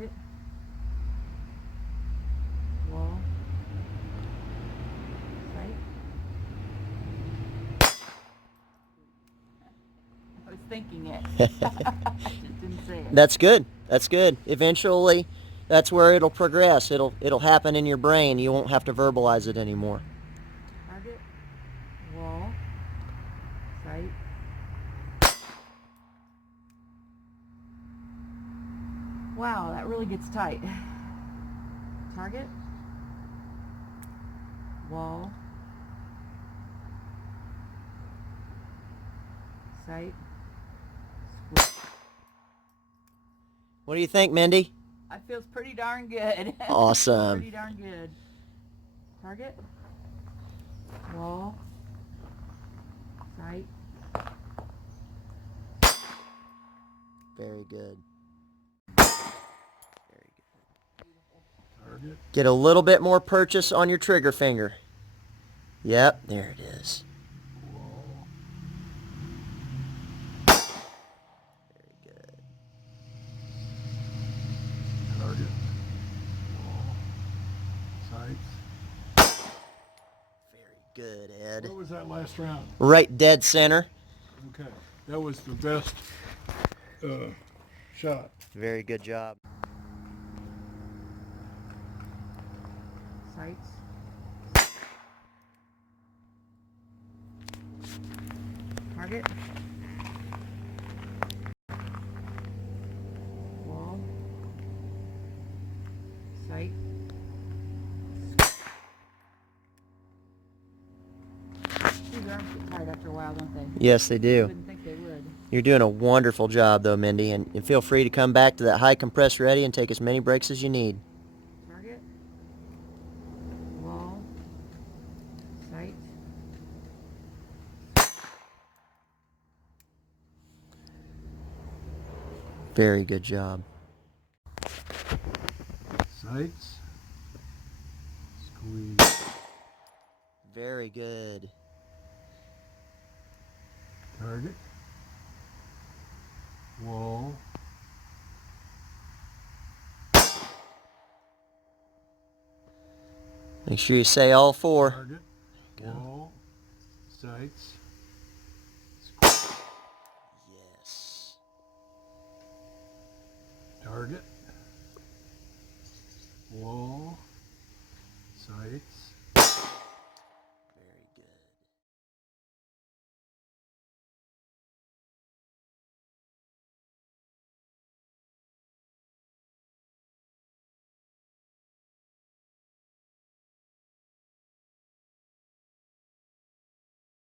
Target. Wall. Sight. I was thinking it. I just didn't say it. That's good. That's good. Eventually, that's where it'll progress. It'll happen in your brain. You won't have to verbalize it anymore. Target. Wall. Sight. Wow, that really gets tight. Target. Wall. Sight. Square. What do you think, Mindy? That feels pretty darn good. Awesome. Pretty darn good. Target. Wall. Sight. Very good. Target. Get a little bit more purchase on your trigger finger. Yep, there it is. Wall. Very good. Target. Wall. Sights. Very good, Ed. What was that last round? Right dead center. Okay. That was the best shot. Very good job. Sights. Target. Wall. Sight. These arms get tired after a while, don't they? Yes, they You do. wouldn't think they would. You're doing a wonderful job, though, Mindy, and feel free to come back to that high compress ready and take as many breaks as you need. Target. Wall. Sight. Very good job. Sights. Squeeze. Very good. Target. Wall. Make sure you say all four. Target. Go. Wall. Sights. Yes. Target. Wall. Sights.